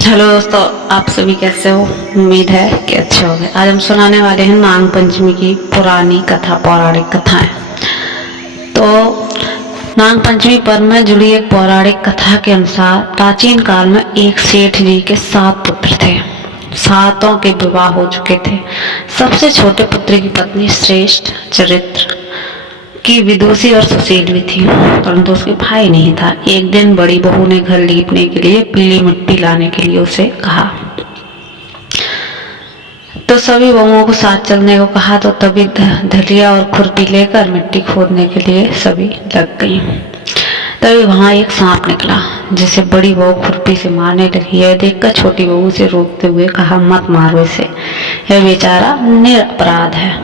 Hello दोस्तों, आप सभी कैसे हो। उम्मीद है कि अच्छे होंगे। आज हम सुनाने वाले हैं नाग पंचमी की पुरानी कथा, पौराणिक कथाएं। तो नाग पंचमी पर्व में जुड़ी एक पौराणिक कथा के अनुसार प्राचीन काल में एक सेठ जी के 7 पुत्र थे। सातों के विवाह हो चुके थे। सबसे छोटे पुत्र की पत्नी श्रेष्ठ चरित्र की विदुषी और सुशील भी थी, परंतु उसके भाई नहीं था। एक दिन बड़ी बहू ने घर लीपने के लिए पीली मिट्टी लाने के लिए उसे कहा, तो सभी बहुओं को साथ चलने को कहा। तो तभी धलिया और खुरपी लेकर मिट्टी खोदने के लिए सभी लग गई। तभी वहां एक सांप निकला, जिसे बड़ी बहू खुरपी से मारने लगी। यह देखकर छोटी बहू उसे रोकते हुए कहा, मत मारो इसे, यह बेचारा निरपराध है।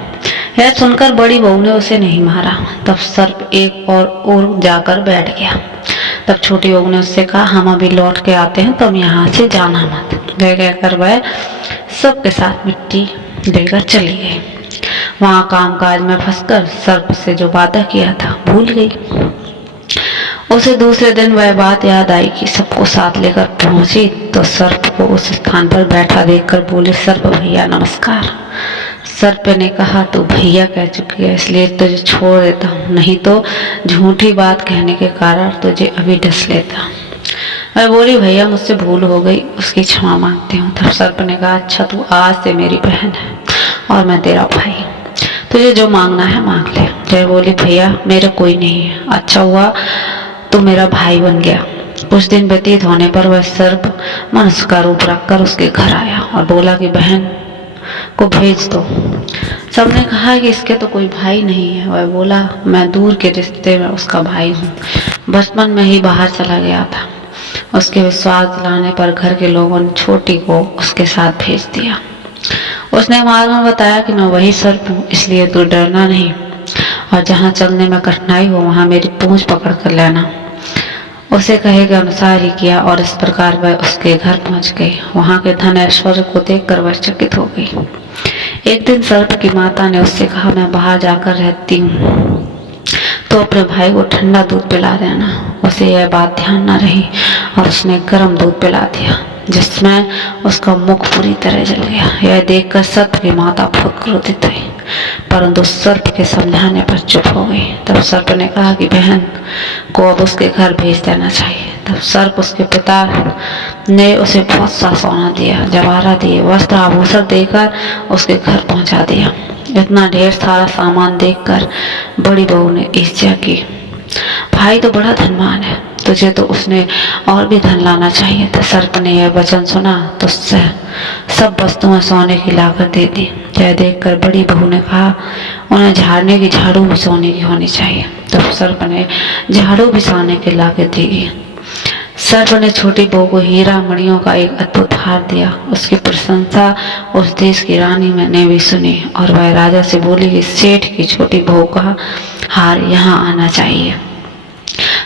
यह सुनकर बड़ी बहू ने उसे नहीं मारा। तब सर्प एक और ओर जाकर बैठ गया। तब छोटी बहू ने उससे कहा, हम अभी लौट के आते हैं, तुम यहाँ से जाना मत। वह कहकर वह सबके साथ मिट्टी लेकर चली गई। वहां कामकाज में फंसकर सर्प से जो वादा किया था भूल गई। उसे दूसरे दिन वह बात याद आई कि सबको साथ लेकर पहुंची तो सर्प को उस स्थान पर बैठा देखकर बोले, सर्प भैया नमस्कार। सर्प ने कहा, तू भैया कह चुकी है, इसलिए तुझे छोड़ देता हूँ, नहीं तो झूठी बात कहने के कारण तुझे अभी डस लेता। मैं बोली, भैया मुझसे भूल हो गई, उसकी क्षमा मांगती हूँ। तब सर्प ने कहा, अच्छा तू आज से मेरी बहन है और मैं तेरा भाई, तुझे जो मांगना है मांग ले। जय बोली, भैया मेरा कोई नहीं है, अच्छा हुआ तू मेरा भाई बन गया। कुछ दिन व्यतीत होने पर वह सर्प मनुष्य का रूप रखकर उसके घर आया और बोला कि बहन को भेज दो। सबने कहा कि इसके तो कोई भाई नहीं है। वह बोला, मैं दूर के रिश्ते में उसका भाई हूँ, बचपन में ही बाहर चला गया था। उसके विश्वास दिलाने पर घर के लोगों ने छोटी को उसके साथ भेज दिया। उसने मार्ग में बताया कि मैं वही सर्प हूँ, इसलिए तू डरना नहीं, और जहाँ चलने में कठिनाई हो वहाँ मेरी पूंछ पकड़ कर लेना। उसे कहे के अनुसार ही किया और इस प्रकार वह उसके घर पहुंच गई। वहां के धन ऐश्वर्य को देखकर वह चकित हो गई। एक दिन सर्प की माता ने उससे कहा, मैं बाहर जाकर रहती हूँ, तो अपने भाई को ठंडा दूध पिला देना। उसे यह बात ध्यान न रही और उसने गर्म दूध पिला दिया, जिसमें उसका मुख पूरी तरह जल गया। यह देखकर सर्प की माता बहुत क्रोधित हुई, परंतु सर्प के समझाने पर चुप हो गई। तब सर्प ने कहा कि बहन को अब उसके घर भेज देना चाहिए। तब सर्प उसके पिता ने उसे बहुत सा सोना दिया, जवाहरात दिए, वस्त्र आभूषण देकर उसके घर पहुंचा दिया। इतना ढेर सारा सामान देखकर बड़ी बहू ने ईर्ष्या की, भाई तो बड़ा धनवान है, तुझे तो उसने और भी धन लाना चाहिए था। सर्प ने यह वचन सुना तो सब वस्तुएं सोने की लाकर दे दी। यह देखकर बड़ी बहू ने कहा, उन्हें झाड़ने की झाड़ू भी सोने की होनी चाहिए। तब सर्प ने झाड़ू भी सोने के लाकर दी। सर्प ने छोटी बहू को हीरा मणियों का एक अद्भुत हार दिया। उसकी प्रशंसा उस देश की रानी ने भी सुनी और वह राजा से बोली कि सेठ की छोटी बहू का हार यहाँ आना चाहिए।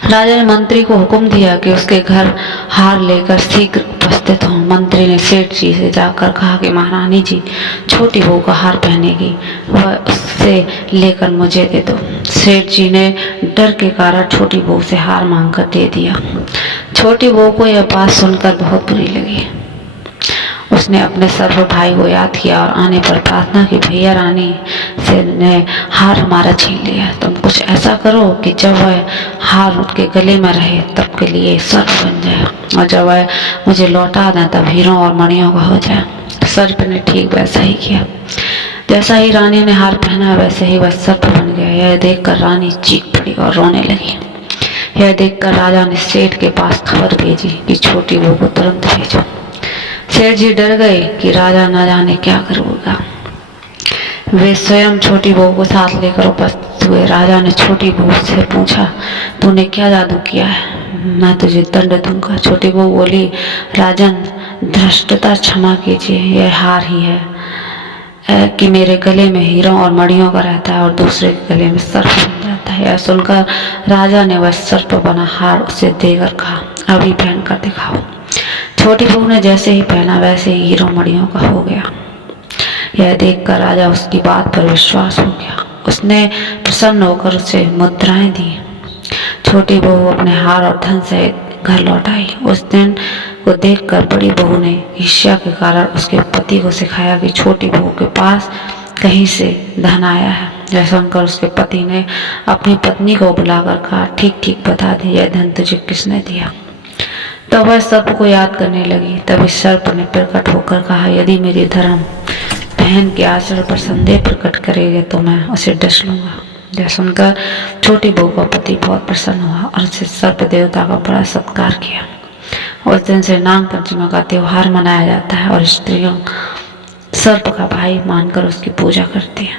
राजा ने मंत्री को हुक्म दिया कि उसके घर हार लेकर शीघ्र उपस्थित हो। मंत्री ने सेठ जी से जाकर कहा कि महारानी जी छोटी बहू का हार पहनेगी, वह उससे लेकर मुझे दे दो। सेठ जी ने डर के कारण छोटी बहू से हार मांगकर दे दिया। छोटी बहू को यह बात सुनकर बहुत बुरी लगी। उसने अपने सर्व भाई को याद किया और आने पर प्रार्थना की, भैया रानी से ने हार हमारा छीन लिया, तुम कुछ ऐसा करो कि जब वह हार उसके गले में रहे तब के लिए सर्प बन जाए, और जब वह मुझे लौटा दें तब हीरों और मणियों का हो जाए। सर्प ने ठीक वैसा ही किया। जैसा ही रानी ने हार पहना वैसे ही वह सर्प बन गया। यह देखकर रानी चीख पड़ी और रोने लगी। यह देखकर राजा ने सेठ के पास खबर भेजी कि छोटी बहू को तुरंत भेजो। सेठ जी डर गए कि राजा न जाने क्या करेगा। वे स्वयं छोटी बहू को साथ लेकर उपस्थित हुए। राजा ने छोटी बहू से पूछा, तूने क्या जादू किया है, मैं तुझे दंड दूंगा। छोटी बहू बोली, राजन धृष्टता क्षमा कीजिए, यह हार ही है कि मेरे गले में हीरों और मणियों का रहता है और दूसरे के गले में सर्प बन जाता है। यह सुनकर राजा ने वह सर्प बना हार उसे देकर कहा, अभी पहन कर दिखाओ। छोटी बहू ने जैसे ही पहना वैसे ही हीरों मणियों का हो गया। यह देखकर राजा उसकी बात पर विश्वास हो गया। उसने प्रसन्न होकर उसे मुद्राएं दी। छोटी बहू अपने हार और धन सहित घर लौट आई। उस दिन को देखकर बड़ी बहू ने ईर्ष्या के कारण उसके पति को सिखाया कि छोटी बहू के पास कहीं से धन आया है। यह सुनकर उसके पति ने अपनी पत्नी को बुलाकर कहा, ठीक ठीक बता दी, यह धन तुझे किसने दिया। तो वह सर्प को याद करने लगी। तभी सर्प ने प्रकट होकर कहा, यदि मेरी धर्म बहन के आचरण पर संदेह प्रकट करेगा तो मैं उसे डस लूंगा। यह सुनकर छोटी बहू का पति बहुत प्रसन्न हुआ और उसे सर्प देवता का बड़ा सत्कार किया। उस दिन से नाग पंचमी का त्योहार मनाया जाता है और स्त्रियों सर्प का भाई मानकर उसकी पूजा करती हैं।